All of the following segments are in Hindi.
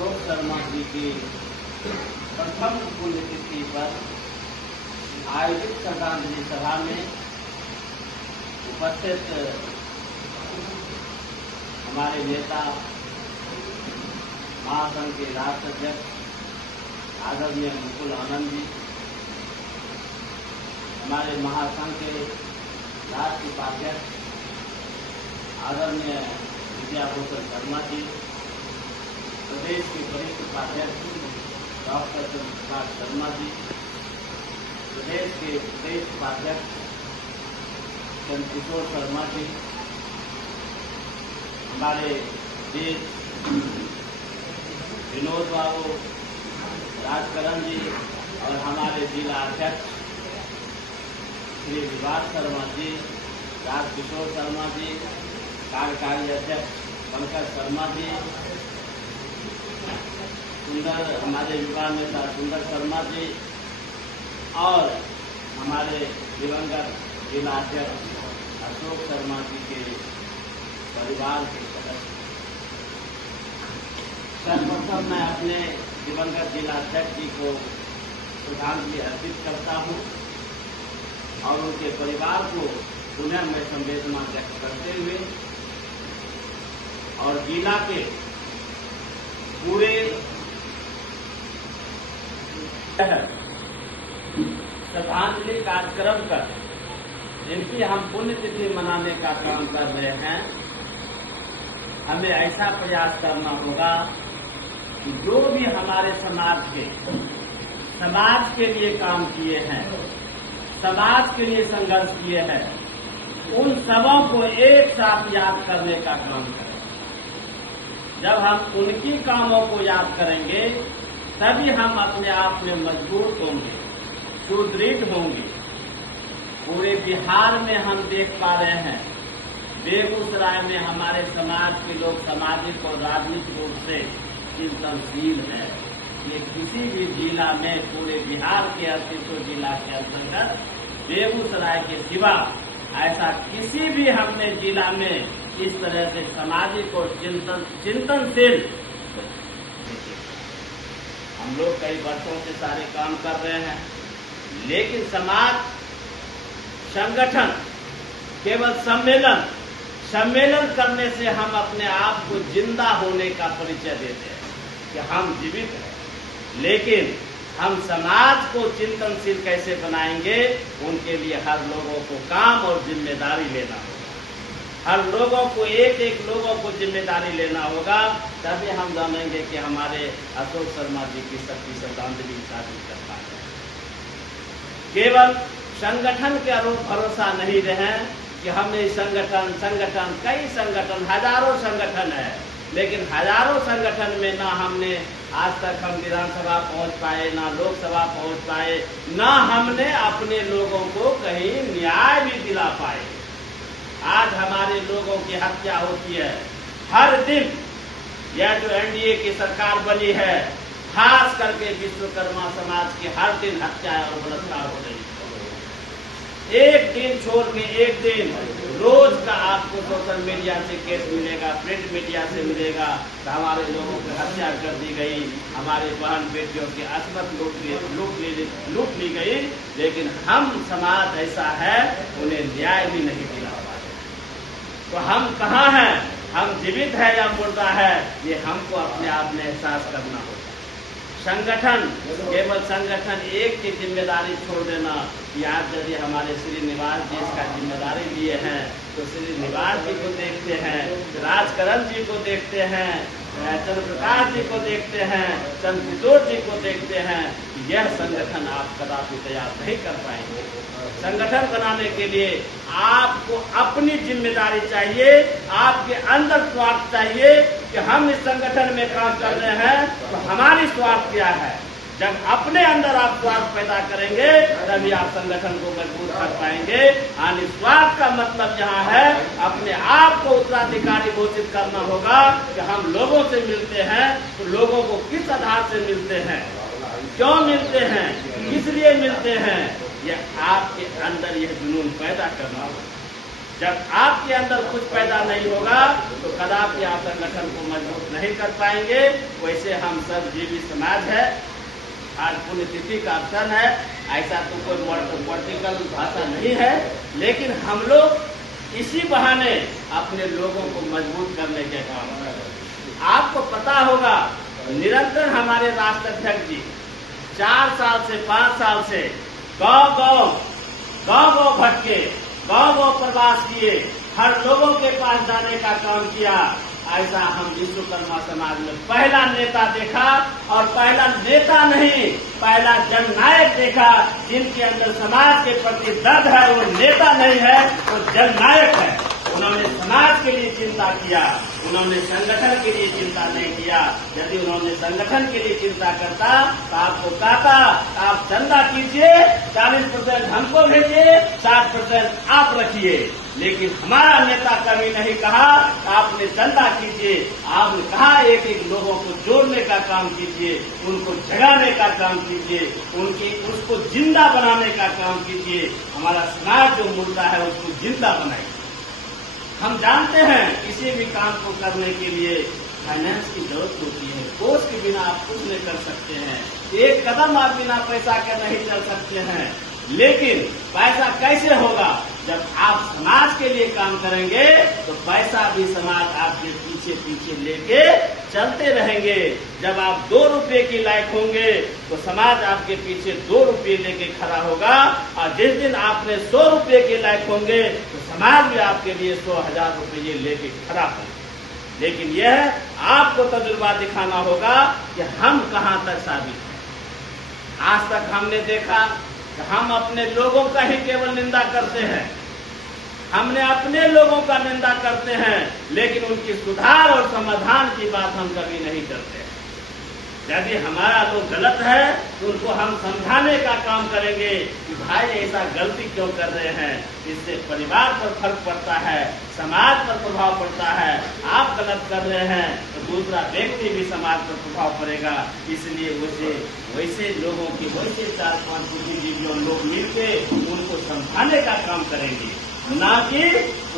अशोक शर्मा जी की प्रथम पुण्यतिथि पर आयोजित श्रद्धांजलि सभा में उपस्थित हमारे नेता महासंघ के राष्ट्र अध्यक्ष आदरणीय मुकुल आनंद जी, हमारे महासंघ के राष्ट्रीय उपाध्यक्ष आदरणीय विद्याभूषण शर्मा जी, प्रदेश के वरिष्ठ उपाध्यक्ष डॉक्टर चंद्रप्रकाश शर्मा जी, प्रदेश के प्रदेश उपाध्यक्ष चंद्रकिशोर शर्मा जी, हमारे देश विनोद बाबू, राजकरण जी और हमारे जिला अध्यक्ष श्री विभास शर्मा जी, राजकिशोर शर्मा जी, कार्यकारी अध्यक्ष पंकज शर्मा जी, हमारे युवा नेता सुंदर शर्मा जी और हमारे दिवंगत जिला अध्यक्ष अशोक शर्मा जी के परिवार के सदस्य। सर्वप्रथम मैं अपने दिवंगत जिला अध्यक्ष जी को श्रद्धांजलि अर्पित करता हूं और उनके परिवार को पुनः मैं संवेदना व्यक्त करते हुए और जिला के पूरे श्रद्धांजलि कार्यक्रम कर जिनकी हम पुण्यतिथि मनाने का काम कर रहे हैं, हमें ऐसा प्रयास करना होगा कि जो भी हमारे समाज के लिए काम किए हैं, समाज के लिए संघर्ष किए हैं, उन सबों को एक साथ याद करने का काम करें। जब हम उनकी कामों को याद करेंगे तभी हम अपने आप में मजबूत होंगे, सुदृढ़ होंगे। पूरे बिहार में हम देख पा रहे हैं, बेगूसराय में हमारे समाज के लोग सामाजिक और राजनीतिक रूप से चिंतनशील है। ये किसी भी जिला में, पूरे बिहार के 38 जिला के अंतर्गत बेगूसराय के सिवा ऐसा किसी भी हमने जिला में इस तरह से सामाजिक और चिंतनशील हम लोग कई वर्षों से सारे काम कर रहे हैं, लेकिन समाज संगठन केवल सम्मेलन करने से हम अपने आप को जिंदा होने का परिचय देते हैं कि हम जीवित हैं, लेकिन हम समाज को चिंतनशील कैसे बनाएंगे, उनके लिए हर लोगों को काम और जिम्मेदारी लेना होगा। हर लोगों को एक लोगों को जिम्मेदारी लेना होगा, तभी हम जानेंगे कि हमारे अशोक शर्मा जी की शक्ति श्रद्धांजलि शासित कर पाएंगे। केवल संगठन के भरोसा नहीं रहे कि हमने संगठन कई संगठन, हजारों संगठन है, लेकिन हजारों संगठन में ना हमने आज तक हम विधानसभा पहुंच पाए, ना लोकसभा पहुंच पाए, ना हमने अपने लोगों को कहीं न्याय भी दिला पाए। आज हमारे लोगों की हत्या होती है हर दिन। यह जो एनडीए की सरकार बनी है, खास करके विश्वकर्मा समाज की हर दिन हत्या और बलात्कार हो रही है। एक दिन छोड़ के एक दिन रोज का आपको सोशल मीडिया से केस मिलेगा, प्रिंट मीडिया से मिलेगा तो हमारे लोगों की हत्या कर दी गई, हमारे बहन बेटियों की असमत लूट ली गई, लेकिन हम समाज ऐसा है उन्हें न्याय भी नहीं दिला पाए। तो हम कहाँ हैं, हम जीवित है या मुर्दा है, ये हमको अपने आप में एहसास करना होगा। संगठन केवल संगठन एक की जिम्मेदारी छोड़ देना कि आज यदि हमारे श्रीनिवास जी इसका जिम्मेदारी लिए हैं तो श्रीनिवास जी को देखते हैं, राजकरण जी को देखते हैं, चंद्रप्रकाश जी को देखते हैं, चंद्रकिशोर जी को देखते हैं। यह संगठन आप कदापि तैयार नहीं कर पाएंगे। संगठन बनाने के लिए आपको अपनी जिम्मेदारी चाहिए, आपके अंदर स्वार्थ चाहिए कि हम इस संगठन में काम कर रहे हैं तो हमारी स्वार्थ क्या है। जब अपने अंदर आप स्वार्थ पैदा करेंगे तभी आप संगठन को मजबूत कर पाएंगे। यानी स्वार्थ का मतलब यहाँ है अपने आप को उत्तराधिकारी घोषित करना होगा कि हम लोगों से मिलते हैं तो लोगों को किस आधार से मिलते हैं, क्यों मिलते हैं, किस लिए मिलते हैं, यह आपके अंदर यह जुनून पैदा करना होगा। जब आपके अंदर कुछ पैदा नहीं होगा तो कदापि आप संगठन को मजबूत नहीं कर पाएंगे। वैसे हम सब जीवित समाज है, आज पुण्यतिथि का अवसर है, ऐसा तो कोई पॉलिटिकल भाषा नहीं है, लेकिन हम लोग इसी बहाने अपने लोगों को मजबूत करने के काम कर रहे हैं। आपको पता होगा निरंतर हमारे राष्ट्राध्यक्ष जी 4 साल से 5 साल से गांव भटके, गांव प्रवास किए, हर लोगों के पास जाने का काम किया। ऐसा हम विश्वकर्मा समाज में पहला नेता देखा, और पहला नेता नहीं, पहला जननायक देखा, जिनके अंदर समाज के प्रति दर्द है। वो नेता नहीं है, वो जननायक है। उन्होंने समाज के लिए चिंता किया, उन्होंने संगठन के लिए चिंता नहीं किया। यदि उन्होंने संगठन के लिए चिंता करता तो आपको कहता आप चंदा कीजिए, 40% हमको भेजिए, 60% आप रखिए। लेकिन हमारा नेता कभी नहीं कहा आपने चंदा कीजिए, आपने कहा एक एक लोगों को जोड़ने का काम कीजिए, उनको जगाने का काम कीजिए, उसको जिंदा बनाने का काम कीजिए। हमारा समाज जो मुर्दा है उसको जिंदा बनाइए। हम जानते हैं किसी भी काम को करने के लिए फाइनेंस की जरूरत होती है। कोष के बिना आप कुछ नहीं कर सकते हैं, एक कदम आप बिना पैसा के नहीं चल सकते हैं। लेकिन पैसा कैसे होगा? जब आप समाज के लिए काम करेंगे तो पैसा भी समाज आपके पीछे पीछे लेके चलते रहेंगे। जब आप 2 रुपये की लायक होंगे तो समाज आपके पीछे 2 रुपये लेके खड़ा होगा, और जिस दिन आपने 100 रुपये के लायक होंगे तो समाज भी आपके लिए 100,000 रुपये लेके खड़ा होगा। लेकिन यह आपको तजुर्बा दिखाना होगा कि हम कहाँ तक साबित हैं। आज तक हमने देखा कि हम अपने लोगों का ही केवल निंदा करते हैं, हमने अपने लोगों का निंदा करते हैं, लेकिन उनकी सुधार और समाधान की बात हम कभी नहीं करते। यदि हमारा लोग गलत है तो उनको हम समझाने का काम करेंगे कि भाई ऐसा गलती क्यों कर रहे हैं। इससे परिवार पर फर्क पड़ता है, समाज पर प्रभाव पड़ता है। आप गलत कर रहे हैं तो दूसरा व्यक्ति भी समाज पर प्रभाव पड़ेगा। इसलिए वैसे लोगों की वैसे 4-5 बुद्धिजीवी लोग मिलके उनको समझाने का काम करेंगे, ना कि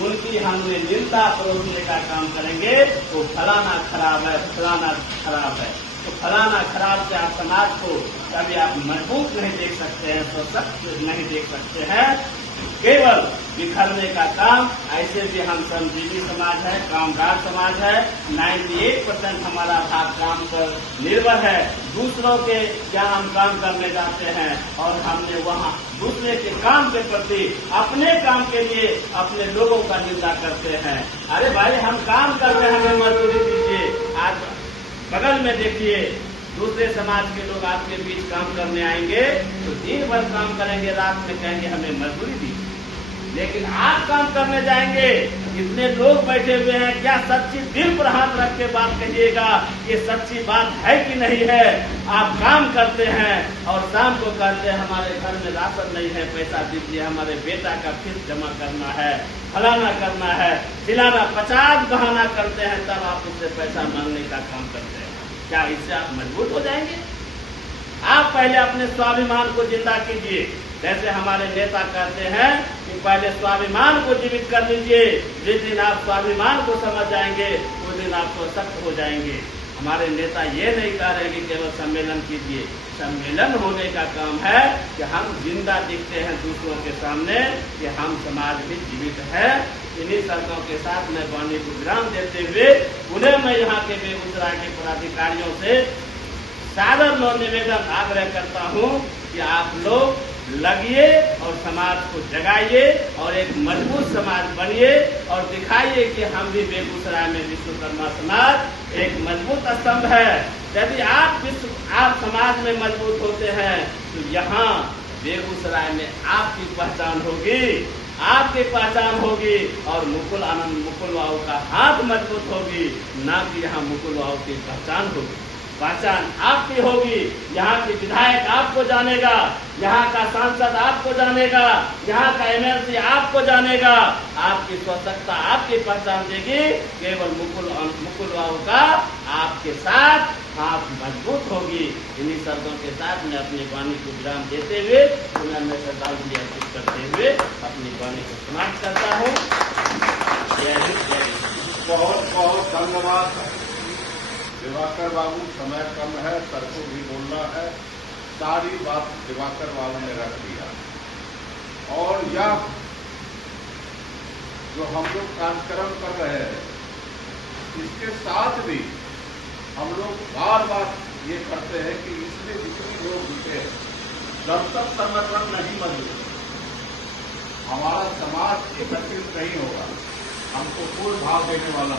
उनकी हमने निंदा परोसने का काम करेंगे। तो फलाना खराब है, फलाना खराब है, तो फलाना खराब से आप समाज को कभी आप मजबूत नहीं देख सकते हैं, तो सख्त नहीं देख सकते हैं। केवल बिखरने का काम, ऐसे भी हम श्रमजीवी समाज है, कामगार समाज है। 98% हमारा भाग काम पर निर्भर है। दूसरों के क्या हम काम करने जाते हैं और हमने वहाँ दूसरे के काम के प्रति अपने काम के लिए अपने लोगों का निंदा करते हैं। अरे भाई हम काम कर रहे हैं, हमें मजदूरी दीजिए। आज बगल में देखिए दूसरे समाज के लोग आपके बीच काम करने आएंगे तो दिन भर काम करेंगे, रात में कहेंगे हमें मजदूरी दी। लेकिन आप काम करने जाएंगे, इतने लोग बैठे हुए हैं, क्या सच्ची दिल पर हाथ रख के बात कहिएगा ये सच्ची बात है कि नहीं है। आप काम करते हैं और शाम को कहते हैं हमारे घर में राशन नहीं है, पैसा दीजिए, हमारे बेटा का फीस जमा करना है, फलाना करना है, दिलाना, 50 बहाना करते हैं, तब आप उससे पैसा मांगने का काम करते हैं। क्या इससे आप मजबूत हो जाएंगे? आप पहले अपने स्वाभिमान को जिंदा कीजिए। जैसे हमारे नेता कहते हैं कि पहले स्वाभिमान को जीवित कर लीजिए। जिस दिन आप स्वाभिमान को समझ जाएंगे उस दिन आप तो सख्त हो जाएंगे। हमारे नेता ये नहीं कह रहे कि केवल सम्मेलन कीजिए। सम्मेलन होने का काम है कि हम जिंदा दिखते हैं दूसरों के सामने कि हम समाज भी जीवित है। इन्हीं शर्तों के साथ मैं वाणी को विराम देते हुए उन्हें मैं यहाँ के बेगूसराय के पदाधिकारियों से सादर निवेदन आग्रह करता हूँ कि आप लोग लगिए और समाज को जगाइए और एक मजबूत समाज बनिए और दिखाइए कि हम भी बेगूसराय में विश्वकर्मा समाज एक मजबूत स्तंभ है। यदि आप समाज में मजबूत होते हैं तो यहाँ बेगूसराय में आपकी पहचान होगी, आपकी पहचान होगी और मुकुल आनंद मुकुल वाव का हाथ मजबूत होगी, ना कि यहाँ मुकुल वाव की पहचान होगी। पहचान आपकी होगी। यहाँ के विधायक आपको जानेगा, यहाँ का सांसद आपको जानेगा, यहाँ का एमएलसी आपको जानेगा। आपकी स्वतंत्रता आपकी पहचान देगी। केवल मुकुल बाबू का आपके साथ हाथ मजबूत होगी। इन्हीं शब्दों के साथ मैं अपनी वाणी को विराम देते हुए पुनः में श्रद्धांजलि अर्पित करते हुए अपनी वाणी को समाप्त करता हूँ। जय हिंद, जय हिंद। बहुत बहुत धन्यवाद दिवाकर बाबू। समय कम है, सर को भी बोलना है। सारी बात दिवाकर बाबू ने रख दिया। और यह जो हम लोग कार्यक्रम कर रहे हैं, इसके साथ भी हम लोग बार बार ये करते हैं कि इसमें जितने लोग जुटे हैं, जब तक संगठन नहीं मजबूत, हमारा समाज एकत्रित नहीं होगा, हमको कोई भाव देने वाला नहीं।